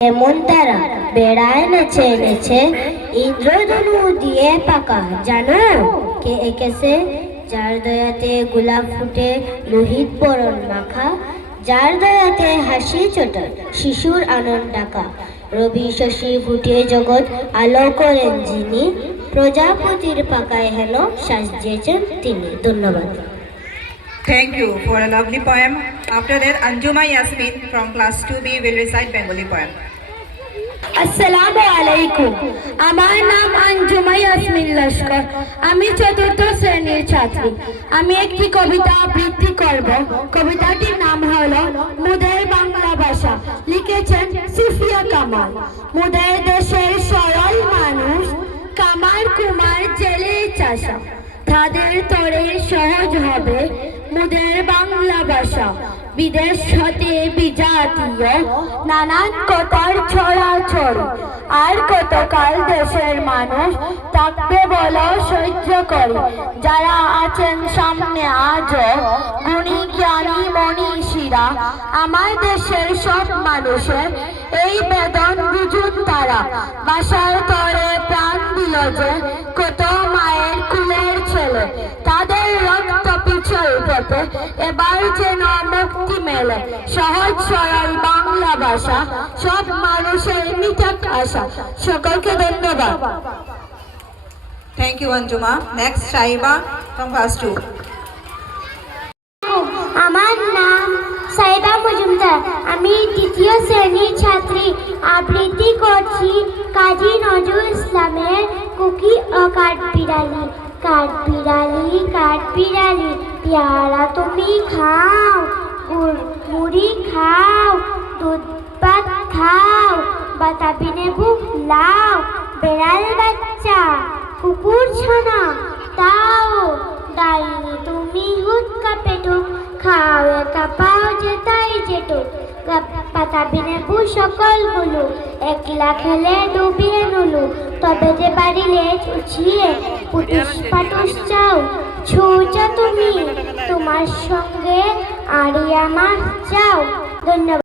এমন তারা বেড়ায় নেচে নেচে ইন্দ্রধনু দিয়ে পাকা, জানো কে এঁকেছে? যার দয়াতে গোলাপ ফুটে লোহিত বরণ মাখা, যার দয়াতে হাসি চোটা শিশুর আনন্দ ডাকা। রবি শশী ফুটিয়ে জগৎ আলো করেন যিনি, প্রজাপতির পাকায় হেন সাজিয়েছেন তিনি। ধন্যবাদ। Thank you for a lovely poem. After that, Anjuma Yasmin from class 2B will recite Bengali poem. আসসালামু আলাইকুম। আমার নাম আঞ্জুমা ইয়াসমিন লস্কর। আমি চতুর্থ শ্রেণীর ছাত্রী। আমি একটি কবিতা আবৃত্তি করব। কবিতাটির নাম হলো মুদের বাংলা ভাষা। লিখেছেন সুফিয়া কামাল। মুদের দেশের সরল মানুষ, কামার কুমার জেলে চাষা, তাদের তরে সহজ হবে মুদের বাংলা ভাষা। বিদেশ হতে বিজাতীয় নানান কথার ছড়াছড়ি, আর কতকাল দেশের মানুষ থাকবে বলো সহ্য করে। যারা আছেন সামনে আজও গুণী জ্ঞানী মনীষীরা, আমার দেশের সব মানুষের এই বেদন বুঝুন তারা। ভাষার তরে প্রাণ দিল যে কত মায়ের কুলের ছেলে, তাদের রক্ত পিছল পেতে এবার যেন মুক্তি মেলে। সহজ সরল বাংলা ভাষা সব মানুষের নিতাক আশা। সকলকে ধন্যবাদ। Thank you, Anjuma. Next, Shaiba from class 2. আমার নাম সাইবা মজুমদার। আমি দ্বিতীয় শ্রেণীর ছাত্রী। আবৃত্তি করছি কাজী নজরুল ইসলামের কুকি ও কাঠবিড়ালি। কাঠবিড়ালি কাঠবিড়ালি পেয়ারা তুমি খাও, মুড়ি খাও, দুধ ভাত খাও, বাতাবি লেবু লাও, বেড়াল বাচ্চা কুকুর ছানা তাও, ডাইনি তুমি হুৎকা পেটুক, খাও একা পাও যেটাই যেটুক, পাতাবি লেবু সকলগুলো, একলা খেলে ডুবিয়ে নুলু, তবে যে বাড়িলে উঠিয়ে পুটুস পাটুস চাও, ছুঁচা তুমি তোমার সঙ্গে আড়ি আমার যাও। ধন্যবাদ।